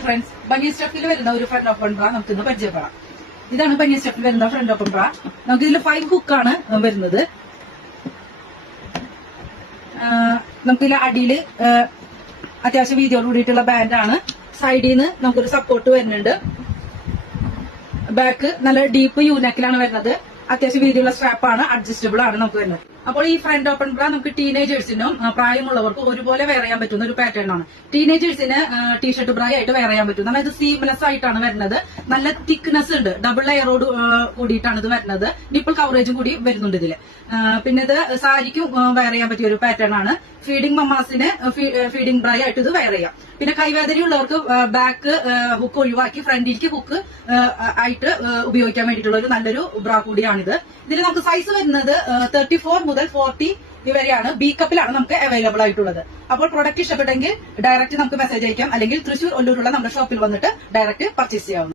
Hi friends, ബനിയ സ്റ്റഫിൽ വരുന്ന ഒരു front open ബ്രാ നമുക്ക് ഇന്ന് പരിചയപ്പെടാം. ഇതാണ് ബനിയ സ്റ്റഫിൽ വരുന്ന ഫ്രണ്ട് ഓപ്പൺ ബ്രാ. നമുക്ക് ഇതിൽ 5 ഹുക്കാണ് വരുന്നത്. നമുക്കിതിൽ അടിയിൽ അത്യാവശ്യം വീതിയോട് കൂടിയിട്ടുള്ള ബാൻഡാണ്. സൈഡിൽ നിന്ന് നമുക്കൊരു സപ്പോർട്ട് വരുന്നുണ്ട്. ബാക്ക് നല്ല ഡീപ്പ് യൂനെക്കിലാണ് വരുന്നത്. അത്യാവശ്യം വീതിയുള്ള സ്ട്രാപ്പാണ്, അഡ്ജസ്റ്റബിൾ ആണ് നമുക്ക് വരുന്നത്. അപ്പോൾ ഈ ഫ്രണ്ട് ഓപ്പൺ ബ്രാ നമുക്ക് ടീനേജേഴ്സിനും പ്രായമുള്ളവർക്കും ഒരുപോലെ വെയർ ചെയ്യാൻ പറ്റുന്ന ഒരു പാറ്റേൺ ആണ്. ടീനേജേഴ്സിന് ടീഷർട്ട് ബ്രാ ആയിട്ട് വെയർ ചെയ്യാൻ പറ്റും. അതായത് സീംലെസ് ആയിട്ടാണ് വരുന്നത്. നല്ല തിക്നെസ് ഉണ്ട്, ഡബിൾ ലെയറോട് കൂടിയിട്ടാണ് ഇത് വരുന്നത്. നിപ്പിൾ കവറേജും കൂടി വരുന്നുണ്ട് ഇതില്. പിന്നെ ഇത് സാരിക്കും വെയർ ചെയ്യാൻ പറ്റിയ ഒരു പാറ്റേൺ ആണ്. ഫീഡിംഗ് മമ്മാസിന് ഫീഡിംഗ് ബ്രാ ആയിട്ട് ഇത് വെയർ ചെയ്യാം. പിന്നെ കൈവേദനയുള്ളവർക്ക് ബാക്ക് ഹുക്ക് ഒഴിവാക്കി ഫ്രണ്ടിലേക്ക് ഹുക്ക് ആയിട്ട് ഉപയോഗിക്കാൻ വേണ്ടിയിട്ടുള്ള ഒരു നല്ലൊരു ബ്രാ കൂടിയാണിത്. ഇതിൽ നമുക്ക് സൈസ് വരുന്നത് 34 മുതൽ 40 വരെയാണ്. ബി കപ്പിലാണ് നമുക്ക് അവൈലബിൾ ആയിട്ടുള്ളത്. അപ്പോൾ പ്രൊഡക്റ്റ് ഇഷ്ടപ്പെട്ടെങ്കിൽ ഡയറക്റ്റ് നമുക്ക് മെസ്സേജ് അയക്കാം, അല്ലെങ്കിൽ തൃശൂർ ഒല്ലൂരുള്ള നമ്മുടെ ഷോപ്പിൽ വന്നിട്ട് ഡയറക്റ്റ് പർച്ചേസ് ചെയ്യാവുന്നു.